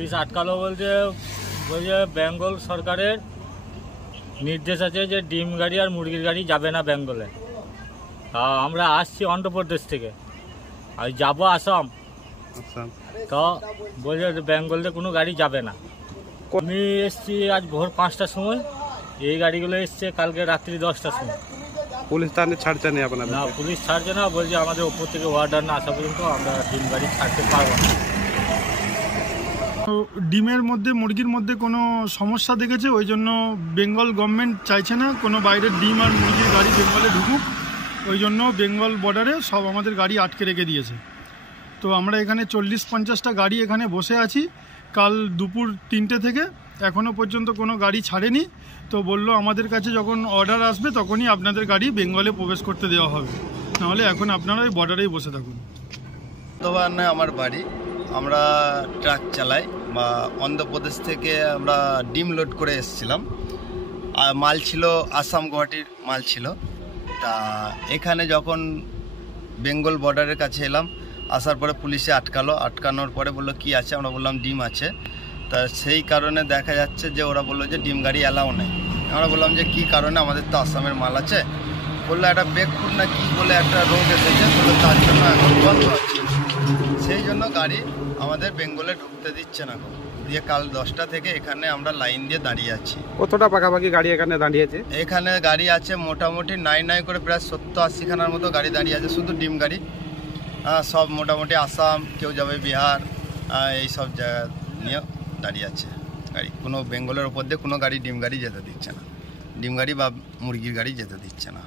Police আটকালো বলছে বলছে বেঙ্গল সরকারের নির্দেশ আছে যে ডিম গাড়ি আর মুরগির গাড়ি যাবে না বেঙ্গলে। আমরা আসছি অন্ধ্রপ্রদেশ থেকে, আর যাবো আসাম। তো বলছে বেঙ্গলে কোনো গাড়ি যাবে না। আমি এসছি আজ ভোর 5টার সময়, এই গাড়িগুলো এসছে কালকে রাত্রি 10টার সময়। পুলিশ তাহলে ছাড়ছে না আপনার? না, পুলিশ ছাড়ছে না, বলছে আমাদের ওপর থেকে অর্ডার না আসা পর্যন্ত আমরা ডিম গাড়ি ছাড়তে পারবো না। ডিমের মধ্যে মুরগির মধ্যে কোনো সমস্যা দেখেছে, ওই জন্য বেঙ্গল গভর্নমেন্ট চাইছে না কোনো বাইরের ডিম আর মুরগির গাড়ি বেঙ্গলে ঢুকুক। ওই জন্য বেঙ্গল বর্ডারে সব আমাদের গাড়ি আটকে রেখে দিয়েছে। তো আমরা এখানে 40-50টা গাড়ি এখানে বসে আছি কাল দুপুর 3টে থেকে, এখনও পর্যন্ত কোনো গাড়ি ছাড়েনি। তো বললো আমাদের কাছে যখন অর্ডার আসবে তখনই আপনাদের গাড়ি বেঙ্গলে প্রবেশ করতে দেওয়া হবে, নাহলে এখন আপনারা ওই বর্ডারেই বসে থাকুন। বর্তমানে আমার বাড়ি, আমরা ট্রাক চালাই বা অন্ধ্রপ্রদেশ থেকে আমরা ডিম লোড করে এসেছিলাম। আর মাল ছিল আসাম গুয়াহাটির মাল ছিল। তা এখানে যখন বেঙ্গল বর্ডারের কাছে এলাম, আসার পরে পুলিশে আটকানোর পরে বললো কি আছে, আমরা বললাম ডিম আছে। তা সেই কারণে দেখা যাচ্ছে যে ওরা বললো যে ডিম গাড়ি অ্যালাউ নেই। আমরা বললাম যে কী কারণে, আমাদের তো আসামের মাল আছে। বললো একটা বেগফুট না কি বলে একটা রোগ এসেছে, বললো তার জন্য এখন বন্ধ আছে। সেই জন্য গাড়ি আমাদের বেঙ্গলে ঢুকতে দিচ্ছে না। দিয়ে কাল 10টা থেকে এখানে আমরা লাইন দিয়ে দাঁড়িয়ে আছি। কতটা পাকাপাকি গাড়ি এখানে দাঁড়িয়েছে? এখানে গাড়ি আছে মোটামুটি নাই করে প্রায় 70-80 খানার মতো গাড়ি দাঁড়িয়ে আছে, শুধু ডিম গাড়ি। সব মোটামুটি আসাম, কেউ যাবে বিহার, এই সব জায়গা নিয়ে দাঁড়িয়ে আছে গাড়ি। কোনো বেঙ্গলের ওপর দিয়ে কোনো গাড়ি ডিম গাড়ি যেতে দিচ্ছে না, ডিম গাড়ি বা মুরগির গাড়ি যেতে দিচ্ছে না।